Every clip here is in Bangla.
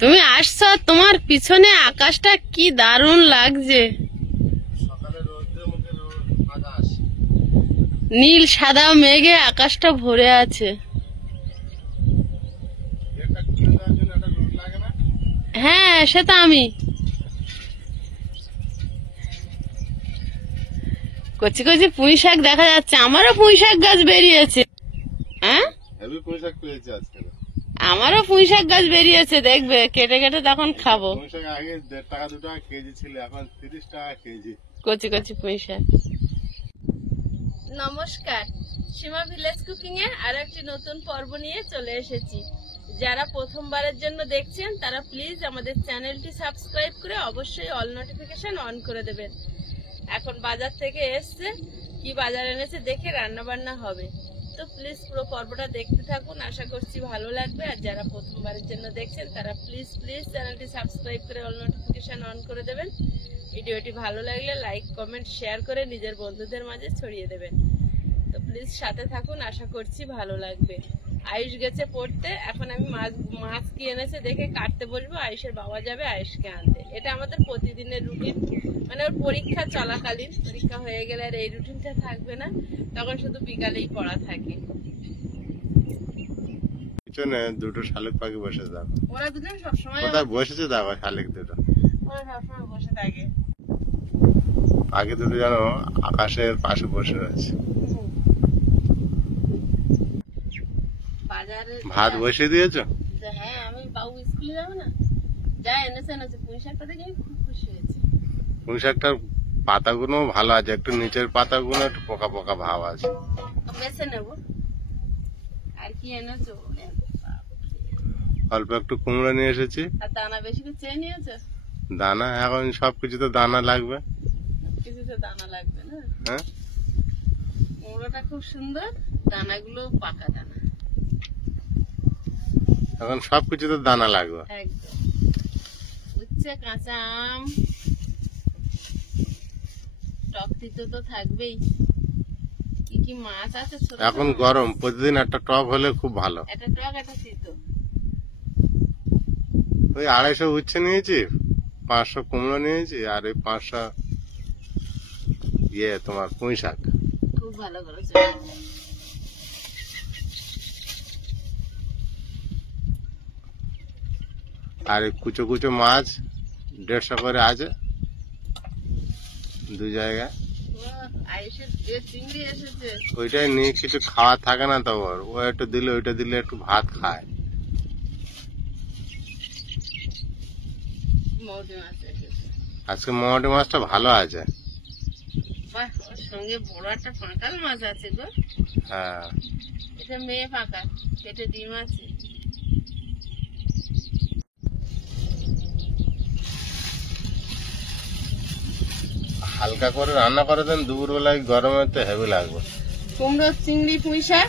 তুমি আসছো, তোমার পিছনে আকাশটা কি দারুণ লাগছে। নীল সাদা মেঘে আকাশটা ভরে আছে। হ্যাঁ, সেটা আমি কচি কচি পুঁই শাক দেখা যাচ্ছে। আমারও পুঁই শাক গাছ বেরিয়েছে। হ্যাঁ, আমারও পুঁই শাক গাছ বেরিয়েছে, দেখবে কেটে কেটে তখন খাবো। আগে 1.5 টাকা 2 টাকা কেজি ছিল, এখন 30 টাকা কেজি কচি কচি পুঁই শাক। নমস্কার, সীমা ভিলেজ কুকিং এ আরো একটি নতুন পর্ব নিয়ে চলে এসেছি। যারা প্রথমবারের জন্য দেখছেন তারা প্লিজ আমাদের চ্যানেলটি সাবস্ক্রাইব করে অবশ্যই অল নোটিফিকেশন অন করে দেবেন। এখন বাজার থেকে এসছে, কি বাজার এনেছে দেখে রান্না বান্না হবে। তো প্লিজ পুরো পর্বটা দেখতে থাকুন, আশা করছি ভালো লাগবে। আর যারা প্রথমবারের জন্য দেখছেন তারা প্লিজ চ্যানেলটি সাবস্ক্রাইব করে অল নোটিফিকেশন অন করে দেবেন। ভিডিওটি ভালো লাগলে লাইক কমেন্ট শেয়ার করে নিজের বন্ধুদের মাঝে ছড়িয়ে দেবেন। তো প্লিজ সাথে থাকুন, আশা করছি ভালো লাগবে। আয়ুষ গেছে পড়তে, এখন আমি মাছ কি এনেছে দেখে কাটতে বলবো। আয়ুষের বাবা যাবে আয়ুষকে আনতে। এটা আমাদের প্রতিদিনের রুটিন, মানে ওর পরীক্ষা চলাকালীন। পরীক্ষা হয়ে গেলে আর এই রুটিনটা থাকবে না, তখন শুধু বিকালেই পড়া থাকে। পিছনে দুটো শালিক পাখি বসে দেখো, ওরা দুজন সবসময় কোথায় বসেছে দেখো, শালিক দুটো ওরা সবসময় বসে থাকে। পাখি দুটো যেন আকাশের পাশে বসে রয়েছে। বাজারে ভাত বসিয়ে দিয়েছো? হ্যাঁ, আমি বাবু স্কুলে যাবো না, যা এনেছে পুঁই শাকটা দেখে আমি খুব খুশি হয়েছি। পুঁই শাকটার পাতাগুলো ভালো আছে, একটু নিচের পাতাগুলো একটু পোকা পোকা ভাব আছে। বেছে নেবো। আর কি এনেছো? অল্প একটু কুমড়ো নিয়ে এসেছি। আর দানা বেশি করে চেয়ে নিয়েছো? দানা এখন সবকিছুতে দানা লাগবে, কিছুতে দানা লাগবে না। হ্যাঁ, কুমড়োটা খুব সুন্দর, দানাগুলো পাকা দানা। এখন সবকিছুতে দানা লাগবে। একদম। উচ্ছে, কাঁচা আম, টক তিতো তো থাকবেই। কি কি মাছ আছে ছোট। এখন গরম, প্রতিদিন একটা টক হলে খুব ভালো। একটা টক একটা তিতো। ওই 250 উচ্ছে নিয়েছি, 500 কুমড়ো নিয়েছি, আর ওই 500 তোমার পুঁই শাক। খুব ভালো করেছে। আর এই কুচো কুচো মাছ 150 করে আছে 2 জায়গায়। আয়ুষের চিংড়ি এসেছে। ওইটাই নিয়ে কিছু খাওয়া থাকে না তো ওর, ও একটু দিলে ওইটা দিলে একটু ভাত খায়। মৌটি মাছ এসেছে আজকে মোটামুটি মাছটা ভালো আছে। বাহ, ওর সঙ্গে বড় একটা পাঁকাল মাছ আছে গো। হ্যাঁ, এটা মেয়ে পাঁকা, পেটে ডিম আছে। হালকা করে রান্না করে দেন, দুপুরবেলায় গরমে তো হেভি লাগবে। কুমড়ো, চিংড়ি, পুঁই শাক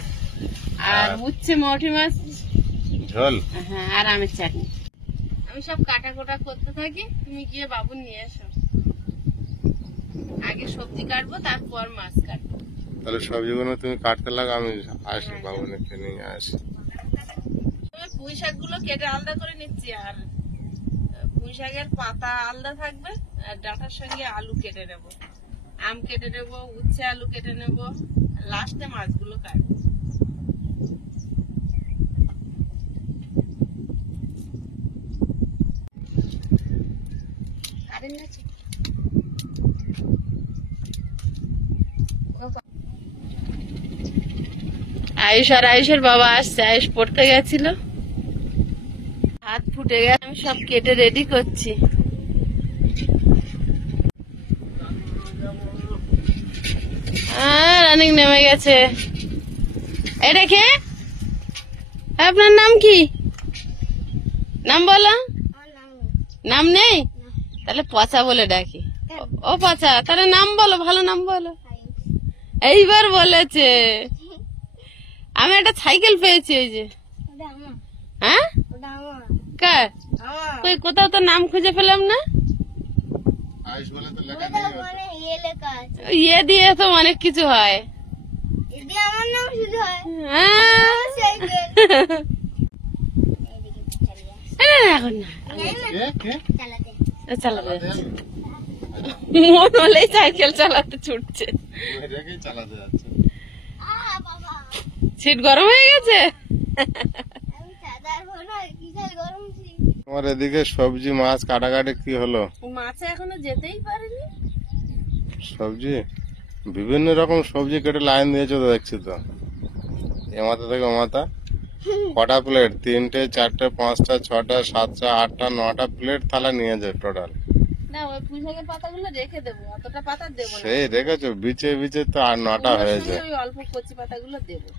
আর উচ্ছে মৌটি মাছ ঝোল। হ্যাঁ, আর আমের চাটনি। আমি সব কাটা কোটা করতে থাকি, তুমি গিয়ে বাবু নিয়ে এসো। আগে সবজি কাটবো, তারপর মাছ কাটবো। তাহলে সবজিগুলো তুমি কাটতে লাগো, আমি আসি বাবু নিয়ে আসি। পুঁই শাক গুলো কেটে আলাদা করে নিচ্ছি, আর পুঁই শাকের পাতা আলাদা থাকবে, আর ডাঁটার সঙ্গে আলু কেটে নেব, আম কেটে নেব, উচ্ছে আলু কেটে নেব, লাস্টে মাছগুলো কাটবো। আয়ুষ আর আয়ুষের বাবা আসছে। আয়ুষ পড়তে গেছিল, হাত ফুটে গেছে। আমি সব কেটে রেডি করছি। রানিং নেমে গেছে। এটা কে? আপনার নাম কি? নাম বলো। নাম নেই? তাহলে পচা বলে ডাকি। ও পচা, তাহলে নাম বলো, ভালো নাম বলো। এইবার বলেছে। আমি একটা সাইকেল পেয়েছি, ওই যে। হ্যাঁ, কই কোথাও তো নাম খুঁজে পেলাম না। ইয়ে দিয়ে তো অনেক কিছু হয়। এখন না কে চালাতে যাচ্ছে মন হলেই সাইকেল চালাতে ছুটছে রেখেই চালাতে যাচ্ছে। সিট গরম হয়ে গেছে। তোমার এদিকে সবজি মাছ কাটাকাটি কি হলো? মাছে এখনো যেতেই পারেনি। সবজি বিভিন্ন রকম সবজি কেটে লাইন দিয়েছো তো দেখছি তো, এ মাথা থেকে ও মাথা। কটা প্লেট? 3টে 4টে 5টা 6টা 7টা 8টা 9টা প্লেট থালা নিয়ে যায় টোটাল। না ওই পুঁইশাকের পাতাগুলো রেখে দেবো, অতটা পাতা দেবো না। সেই রেখেছো বিচে বিচে তো আর 9টা হয়েছে। ওই অল্প কচি পাতাগুলো দেবো।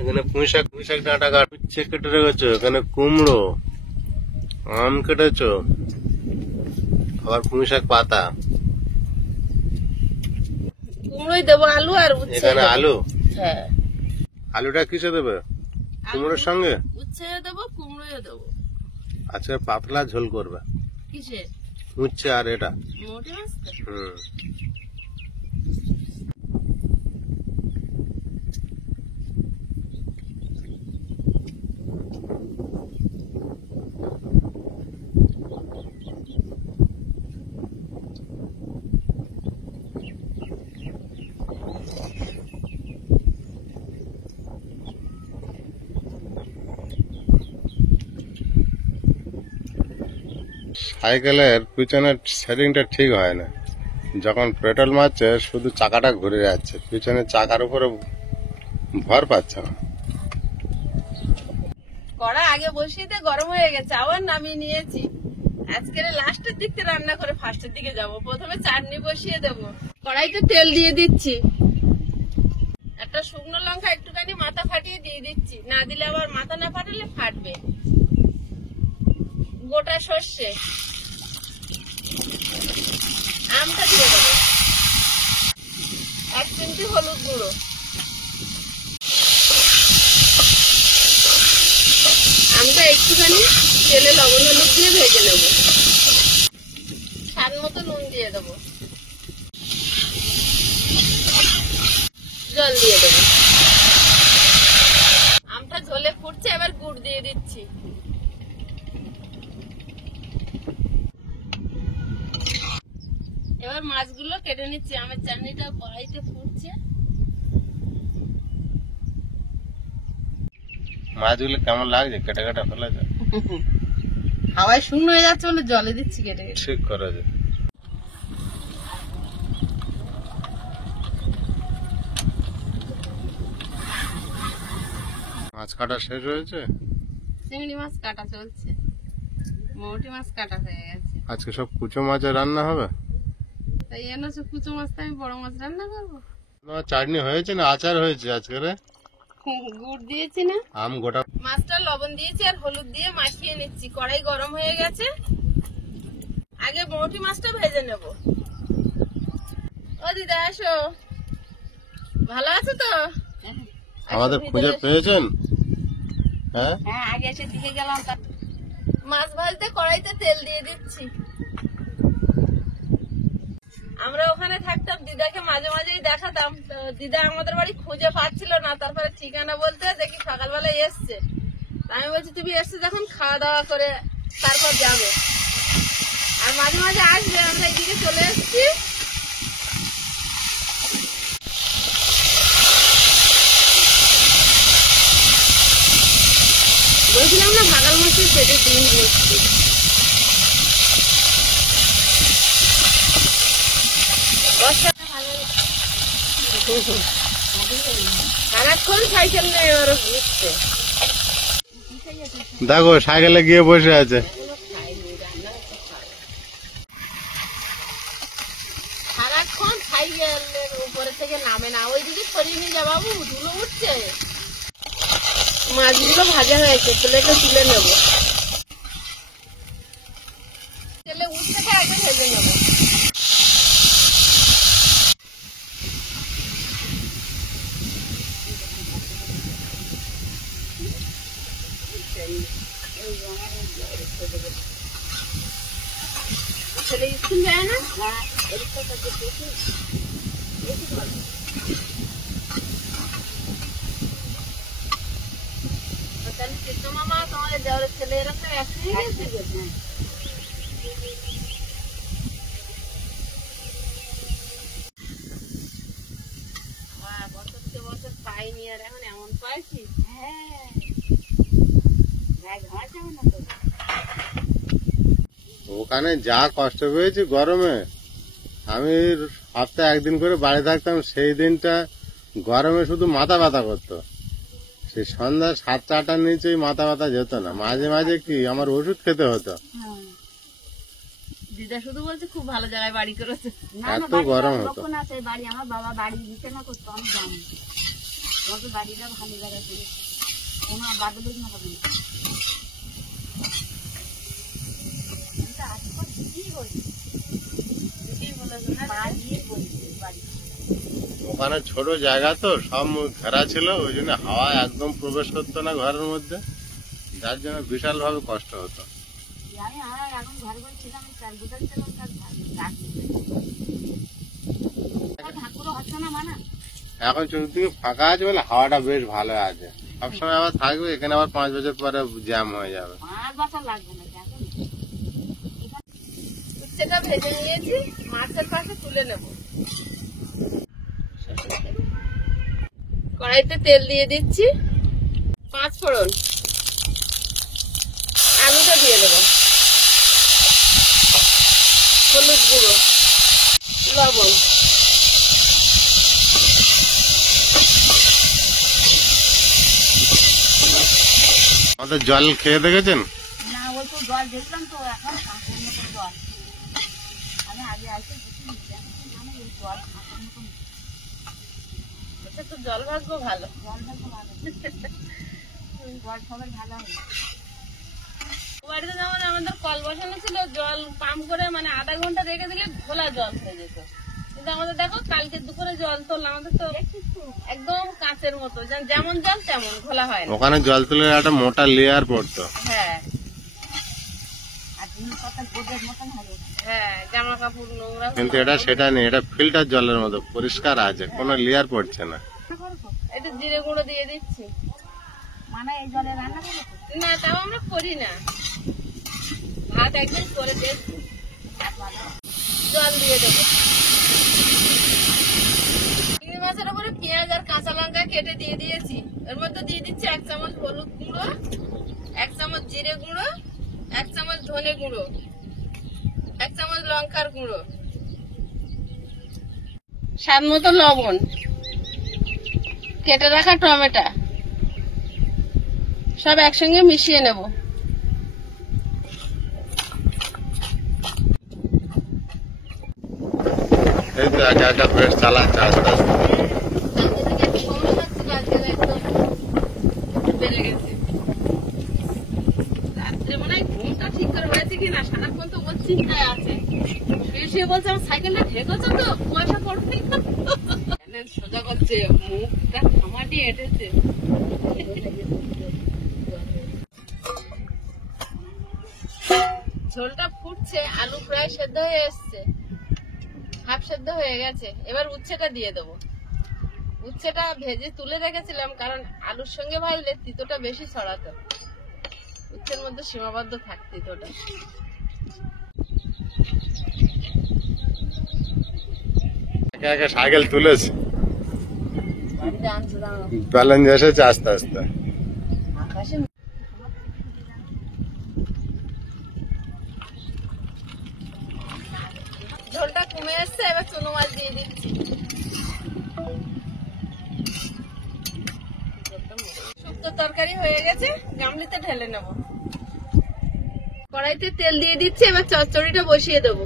এখানে পুঁইশাক ডাঁটা উচ্ছে কেটে রেখেছো, এখানে কুমড়ো, আম কেটেছো, আবার পুঁইশাক পাতা। কুমড়োই দেবো, আলু আর উচ্ছে। এখানে আলু, হ্যাঁ আলুটা কিসে দেবে? কুমড়োর সঙ্গে উচ্ছে দেবো, কুমড়োও দেবো। আজকে পাতলা ঝোল করবে। কিসে? উচ্ছে আর এটা। মোটে মাছ তো? হুম। সাইকেলের পিছনের সেটিংটা ঠিক হয় না, যখন পেট্রোল মারছে শুধু চাকাটা ঘুরে যাচ্ছে, পিছনের চাকার উপরে ভর পাচ্ছে না। কড়া আগে বসিয়ে দিয়ে গরম হয়ে গেছে, আবার নামিয়ে নিয়েছি। আজকের লাস্টের দিকে রান্না করে ফার্স্টের দিকে যাব। প্রথমে চাটনি বসিয়ে দেব, কড়াইতে তেল দিয়ে দিচ্ছি, একটা শুকনো লঙ্কা একটুখানি মাথা ফাটিয়ে দিয়ে দিচ্ছি, না দিলে আবার মাথা না ফাটালে ফাটবে। গোটা সর্ষে, আমটা দিয়ে দেবো, 1 চিমটি হলুদ গুঁড়ো, আমটা একটুখানি তেলে লবণ হলুদ দিয়ে ভেজে নেব, স্বাদ মতো নুন দিয়ে দেবো, জল দিয়ে দেবো। আমটা ঝোলে ফুটছে, এবার গুড় দিয়ে দিচ্ছি। এবার মাছগুলো কেটে নিচ্ছি, আমের চাটনিটা কড়াইতে ফুটছে। মাছগুলো কেমন লাগছে? কেটে কেটে ফেলেছে? হাওয়ায় শূন্য হয়ে যাচ্ছে বলে জলে দিচ্ছি কেটে কেটে। ঠিক করেছে। মাছ কাটা শেষ হয়েছে? চিংড়ি মাছ কাটা চলছে, মৌটি মাছ কাটা হয়ে গেছে। আজকে সব কুচো মাছের রান্না হবে? তাই এনেছো কুচো মাছ, আমি বড় মাছ রান্না করবো। চাটনি হয়েছে না আচার হয়েছে আজকে? গুড় দিয়েছি না, আম গোটা। মাছটা লবণ দিয়েছি আর হলুদ দিয়ে মাখিয়ে নিচ্ছি। কড়াই গরম হয়ে গেছে, আগে মৌটি মাছটা ভেজে নেব। ও দিদা আসো, ভালো আছো তো? আমাদের খুঁজে পেয়েছেন? হ্যাঁ, আগে এসে দিকে গেলাম। মাছ ভাজতে কড়াইতে তেল দিয়ে দিচ্ছি। আমরা ওখানে থাকতাম, দিদাকে মাঝে মাঝেই দেখাতাম। তো দিদা আমাদের বাড়ি খুঁজে পাচ্ছিল না, তারপরে ঠিকানা বলতে দেখি সকালবেলায় এসছে। আমি বলছি তুমি এসছে যখন খাওয়া দাওয়া করে তারপর যাবে, আর মাঝে মাঝে আসবে। আমরা এদিকে চলে এসেছি। বলছিলাম না ভাগাল মাছের পেটে ডিম বসছে। সারাক্ষণ সাইকেল নিয়ে ওরা ঘুরছে। দেখো সাইকেলে গিয়ে বসে আছে। সারাক্ষণ সাইকেলের উপরে থেকে নামে না, ওইদিকে সরিয়ে নিয়ে যাবো, ধুলো উঠছে। মাছগুলো ভাজা হয়েছে, প্লেটে তুলে নেবো। তেলে উঠতে আগে ভেজে নেবো। ছেলে স্কুল যায় না? তাহলে মামা তোমাদের দেওয়ারের ছেলে এরা তো একসাথে গেছে। বছরকে বছর পাইনি আর এখন এমন পাইছি। হ্যাঁ ওখানে যা কষ্ট পেয়েছি গরমে, আমি সপ্তাহে একদিন করে বাড়ি থাকতাম, সেই দিনটা গরমে শুধু মাথা ব্যথা করতো। সেই সন্ধ্যা 7-8টার নিচেই মাথা ব্যথা যেত না, মাঝে মাঝে কি আমার ওষুধ খেতে হতো। দিদা শুধু বলছে খুব ভালো জায়গায় বাড়ি করেছে। এত গরম হতো। বাড়ি আমার বাবা বাড়ি দিতে না করতো, আমি জানি তোমাকে বাড়িটা ভালো জায়গায় করেছে, কোনো বাধ্য না হবে না। ওখানে ছোট জায়গা তো, সব ঘেরা ছিল, ওই জন্য হাওয়া একদম প্রবেশ করতো না ঘরের মধ্যে, যার জন্য বিশাল ভাবে কষ্ট হতো। আমি এখন ঘর ঘর ছিলাম, 4 বছর ছিলাম, ঠাকুরও হচ্ছে না মানা। এখন চতুর্দিকে ফাঁকা আছে বলে হাওয়াটা বেশ ভালো আছে, সবসময় আবার থাকবে। এখানে আবার 5 বছর পরে জ্যাম হয়ে যাবে। 5 বছর লাগবে না। সেটা ভেজে নিয়েছি, মাছের পাশে তুলে নেব। কড়াইতে তেল দিয়ে দিচ্ছি, 5 ফোড়ন, আলুটা দিয়ে দেবো, হলুদ গুঁড়ো, লবণ, আমাদের জল খেয়ে দেখেছেন? না ওই তো জল দেখলাম তো, এখন কাঁচের মতো জল। আমি আগে আসে আমি এই জল কাঁচের মতো। এটা তো জল ভাজবো ভালো, জল ভালো ভালো, জল সবাই ভালো হয়। বাড়িতে যেমন আমাদের কল বসানো ছিল, জল পাম্প করে মানে আধা ঘন্টা রেখে দিলে ঘোলা জল হয়ে যেত। কিন্তু আমাদের দেখো কালকে দুপুরে জল তুললাম, আমাদের তো একদম কাঁচের মতো, যেমন জল তেমন, ঘোলা হয় না। ওখানে জল তুলে একটা মোটা লেয়ার পড়তো। হ্যাঁ আর জিনিসপত্র গোদের মতন হবে। হ্যাঁ, জামা কাপড় নোংরা। কিন্তু এটা সেটা নেই, এটা ফিল্টার জলের মতো পরিষ্কার আছে, কোনো লেয়ার পড়ছে না। এটা জিরে গুঁড়ো দিয়ে দিচ্ছি। মানে এই জলে রান্না করবো না, তাও আমরা করি না, ভাত একদিন করে দেখবো। জল দিয়ে দেবো। চিংড়ি মাছের উপরে পেঁয়াজ আর কাঁচা লঙ্কা কেটে দিয়ে দিয়েছি। এর মধ্যে দিয়ে দিচ্ছি 1 চামচ হলুদ গুঁড়ো, 1 চামচ জিরে গুঁড়ো, 1 চামচ ধনে গুঁড়ো, 1 চামচ লঙ্কার গুঁড়ো, স্বাদ মতো লবণ, কেটে রাখা টমেটো, সব একসঙ্গে মিশিয়ে নেব। এই তো একটা বেশ চালাচ্ছে আস্তে আস্তে। রাত্রে মনে হয় ঘুমটা ঠিক করে হয়েছে কিনা, সারাক্ষণ তো ওর চিন্তায় আছে। শুয়ে বলছে আমার সাইকেলটা ঠেকেছো তো, কুয়াশা পড়বে। সোজা করছে, মুখটা খামাটি এঁটেছে। ঝোলটা ফুটছে, আলু প্রায় সেদ্ধ হয়ে এসছে, হাফ সেদ্ধ হয়ে গেছে। এবার উচ্ছেটা দিয়ে দেবো। উচ্ছেটা ভেজে তুলে রেখেছিলাম, কারণ আলুর সঙ্গে ভাজলে তিতোটা বেশি ছড়াতো, উচ্ছের মধ্যে সীমাবদ্ধ থাক তিতোটা। একে একে সাইকেল তুলেছে, ব্যালেন্স এসেছে আস্তে আস্তে। ঝোলটা কমে এসছে, এবার চুনো মাছ দিয়ে দিচ্ছি। শুক্তো তরকারি হয়ে গেছে, গামলিতে ঢেলে নেব। কড়াইতে তেল দিয়ে দিচ্ছি, এবার চচ্চড়িটা বসিয়ে দেবো।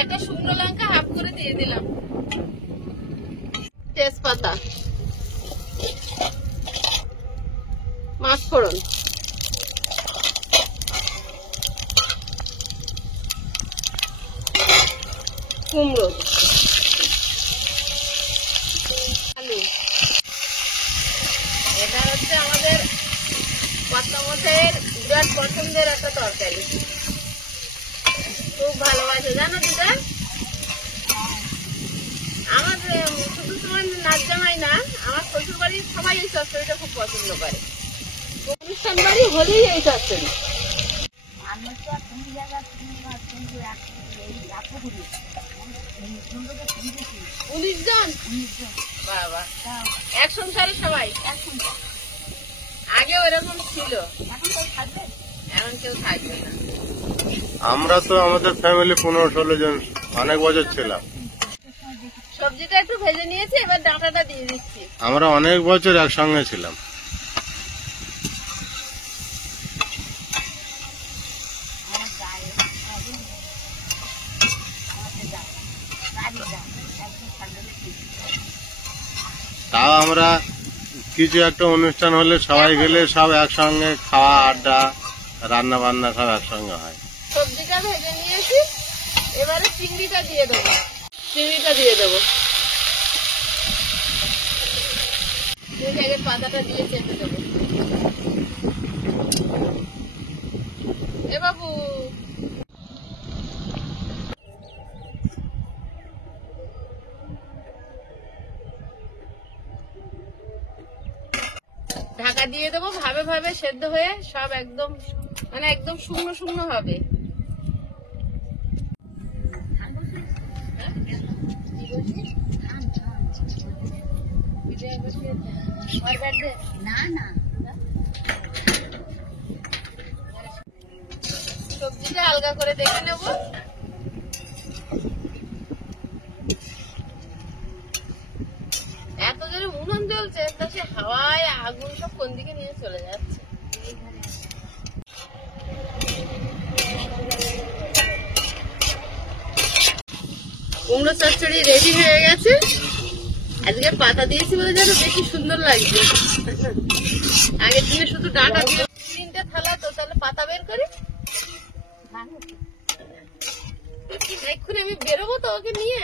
একটা শুকনো লঙ্কা হাফ করে দিয়ে দিলাম, তেজপাতা, মাছ ফোড়ন, কুমড়ো, আলু। এটা হচ্ছে আমাদের কর্তামশাইয়ের বিরাট পছন্দের একটা তরকারি, খুব ভালোবাসে জানো দিদা। আমার শুধু তোমার নাচ জামাই না, আমার শ্বশুর বাড়ির সবাই এই চচ্চড়িটা খুব পছন্দ করে। অনুষ্ঠান বাড়ি হলেই এই চচ্চড়ি। আমরা তো আর কোনো জায়গা কিন্তু এই রাতগুলি 19 জন? বাবা, এক সংসারে সবাই? এখন আগে ওরকম ছিল, এখন তো থাকবে। এখন কেউ থাকবে না। আমরা তো আমাদের ফ্যামিলি 15-16 জন অনেক বছর ছিলাম। সবজিটা একটু ভেজে নিয়েছি, এবার ডাঁটাটা দিয়ে দিচ্ছি। আমরা অনেক বছর একসঙ্গে ছিলাম। আমার গায়ে আমাদের যাও গাড়ি যাও একদিন থাকবে ঠিক। তাও আমরা কিছু একটা অনুষ্ঠান হলে সবাই গেলে সব একসঙ্গে খাওয়া, আড্ডা, রান্না বান্না সব একসঙ্গে হয়। সবজিটা ভেজে নিয়েছি, এবারে চিংড়িটা দিয়ে দেবো। চিংড়িটা দিয়ে দেবো, পাতাটা দিয়ে চেপে দেবো। এ বাবু, ঢাকা দিয়ে দেবো, ভাবে ভাবে সেদ্ধ হয়ে সব একদম মানে একদম শুকনো শুকনো হবে। না না সবজিটা আলগা করে দেখে নেব। এত জোরে উনুন জ্বলছে, তা সে হাওয়ায় আগুন সব কোন দিকে নিয়ে চলে যাচ্ছে। কুমড়ো চচ্চড়ি রেডি হয়ে গেছে। আজকে পাতা দিয়েছি বলে যেন বেশি সুন্দর লাগছে। আগের দিনে শুধু ডাঁটা দিয়ে 3টে থালা, তো তাহলে পাতা বের করি। এক্ষুনি আমি বেরোবো তো ওকে নিয়ে।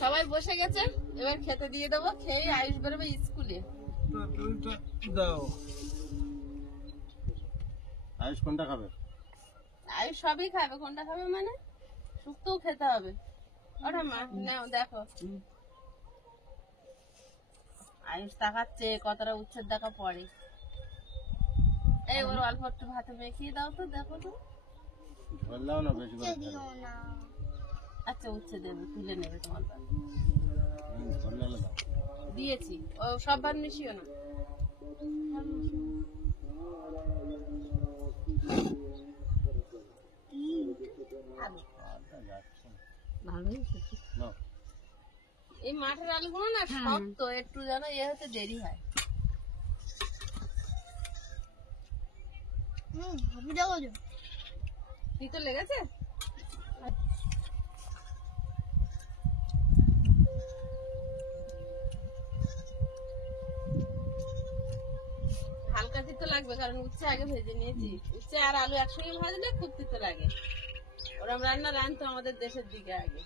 সবাই বসে গেছে, এবার খেতে দিয়ে দেবো। খেয়ে আয়ুষ বেরোবে স্কুলে। আয়ুষ কোনটা খাবে? আয়ুষ সবই খাবে, কোনটা খাবে মানে শুক্তও খেতে হবে। ওটা মা নাও দেখো, আয়ুষ তাকাচ্ছে কতটা উচ্ছেদ দেখা পড়ে। এই ওর অল্প একটু ভাতে মেখিয়ে দাও তো, দেখো তো। ঝোল দাও না, বেশি করে খেলে। আচ্ছা উচ্ছে দেবে, তুলে নেবে তোমার ভাত। ঝোল ডালে দাও। দিয়েছি, ও সব ভাত মিশিও না। নাও। এই মাঠের আলুগুলো না শক্ত, একটু যেন ইয়ে হতে দেরি হয়। তিতো লেগেছে? হালকা তিতো লাগবে, কারণ উচ্ছে আগে ভেজে নিয়েছি। উচ্ছে আর আলু একসঙ্গে ভাজলে খুব তিতো লাগে। ওরম রান্না রাঁধতো আমাদের দেশের দিকে আগে।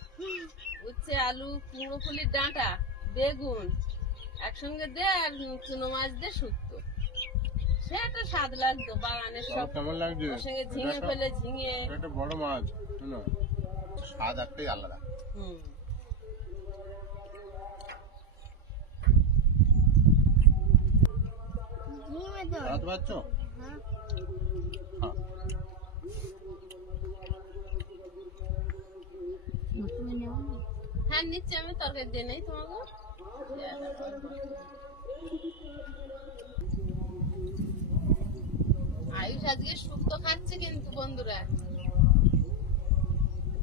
উচ্ছে, আলু, কুমড়ো ফুলির ডাঁটা, বেগুন একসঙ্গে দে আর চুনো মাছ দিয়ে শুক্তো, সে একটা স্বাদ লাগতো। বাগানের সব কেমন লাগছে? ওর সঙ্গে ঝিঙে ফেলে ঝিঙে। একটা বড় মাছ, শোনো, স্বাদ একটাই আলাদা। হুম, বুঝতে পারছো? হ্যাঁ নিচ্ছি আমি, তরকারি দিয়ে নেই তোমাকে। আয়ুষ আজকে শুক্তো খাচ্ছে কিন্তু বন্ধুরা,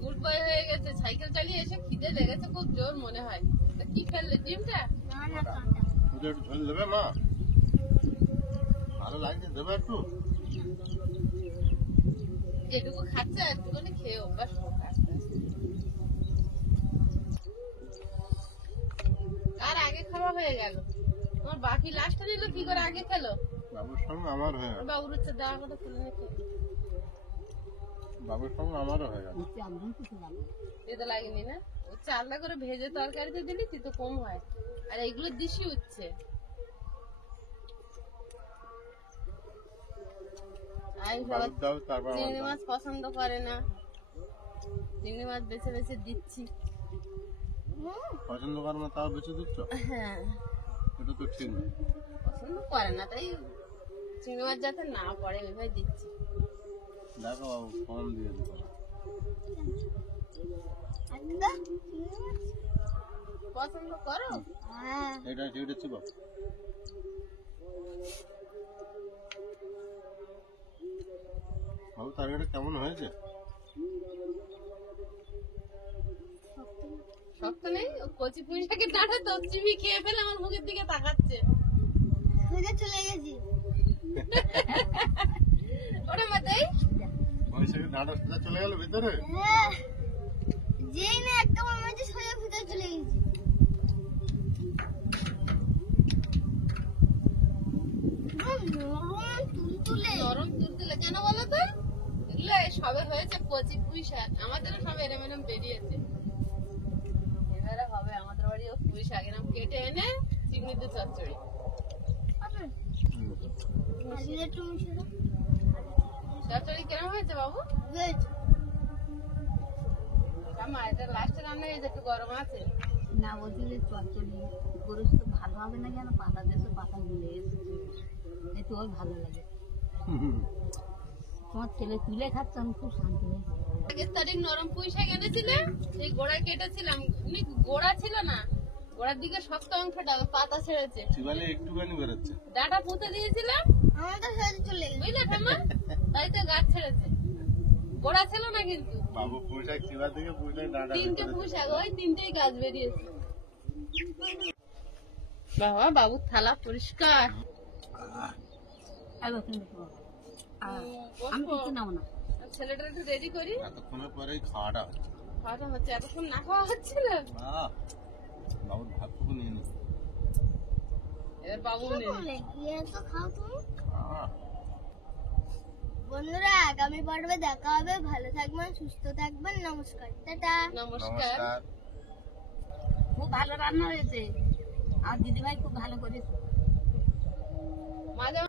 গুড বয় হয়ে গেছে। সাইকেল চালিয়ে এসে খিদে লেগেছে খুব জোর মনে হয়। তা কি ফেললে, ডিমটা? একটু ঝোল দেবে মা? ভালো লাগছে, দেবে একটু? যেটুকু খাচ্ছে একটুখানি খেয়ে অভ্যাস হোক। আর আগে খাওয়া হয়ে গেল, তোমার বাকি লাস্টটা নিল কি করে আগে খেলো? বাবুর সঙ্গে আমার হয়ে গেল। বাবুর হচ্ছে দেওয়া কথা তুলে নিতে। বাবুর সঙ্গে আমারও হয়ে গেল। তিতো লাগেনি না? হচ্ছে আলাদা করে ভেজে তরকারিতে দিলি তিতো কম হয়, আর এইগুলো দিশি উচ্ছে। বাবুর দাও, তারপর আমার চিংড়ি দাও। মাছ পছন্দ করে না, চিংড়ি মাছ বেছে বেছে দিচ্ছি। পছন্দ করে না তাও বেঁচে দিচ্ছ, হ্যাঁ এটা তো ঠিক না। পছন্দ করে না, তাই চিংড়ি মাছ যাতে না পড়ে ওইভাবে দিচ্ছি। দেখো বাবু, কম দিয়ে দিচ্ছ। পছন্দ করো? এটা এটা ছিল বাবু, তরকারিটা কেমন হয়েছে? শক্ত নেই, ও কচি পুঁইশাকের ডাঁটা তো চিবি খেয়ে ফেলে আমার মুখের দিকে তাকাচ্ছে। চলে গেছি। ওটা মাথায় ওই সে ডাঁটা সোজা চলে গেল ভিতরে। যেই না একটা মাঝে সোজা ভিতরে চলে গেছি। নরম তুলতুলে কেন বলো তো? এগুলো সবে হয়েছে কচি পুঁইশাক, আমাদেরও সব এরম এরম বেরিয়েছে। এবারে হবে আমাদের বাড়ি ও পুঁইশাক এরম কেটে এনে চিংড়ি দিয়ে চচ্চড়ি। চচ্চড়ি কেমন হয়েছে বাবু? মা এটা লাস্টে রান্না হয়েছে, একটু গরম আছে। না বলছি যে চচ্চড়ি গরু তো ভালো হবে না, কেন পাতা দেশে পাতা গুলে এসেছে, একটু ওর ভালো লাগে। তোমার ছেলে তুলে খাচ্ছে, আমি খুব শান্তি হয়েছি। আগের তারিখ নরম পুঁইশাক এনেছিলাম, সেই গোড়া কেটেছিলাম, এমনি গোড়া ছিল না, গোড়ার দিকে শক্ত অংশটা পাতা ছেড়েছে, শিবালে একটুখানি বেরোচ্ছে। ডাটা পুঁতে দিয়েছিলাম, আমাদের সাথে চলে গেছে। বুঝলে ঠাম্মা? তাই তো গাছ ছেড়েছে, গোড়া ছিল না কিন্তু। বাবু পুঁইশাক চিবার দিকে পুঁইশাক ডাঁটা তিনটে পুঁইশাক, ওই তিনটেই গাছ বেরিয়েছে। বাবা, বাবুর থালা পরিষ্কার। আমি কিছু নাও না। ছেলেটা একটু রেডি করি, এতক্ষণের পরেই খাওয়াটা হচ্ছে। খাওয়াটা হচ্ছে, এতক্ষণ না খাওয়া হচ্ছিল। আহ, বাবুর ভাতটুকু নিয়ে নি। এবার বাবু নেই। তো খাও তুমি। আহ, বন্ধুরা, আগামী পর্বে দেখা হবে। ভালো থাকবেন, সুস্থ থাকবেন। নমস্কার, টাটা। নমস্কার। নমস্কার। খুব ভালো রান্না হয়েছে, আর দিদিভাই খুব ভালো করেছে। মাঝে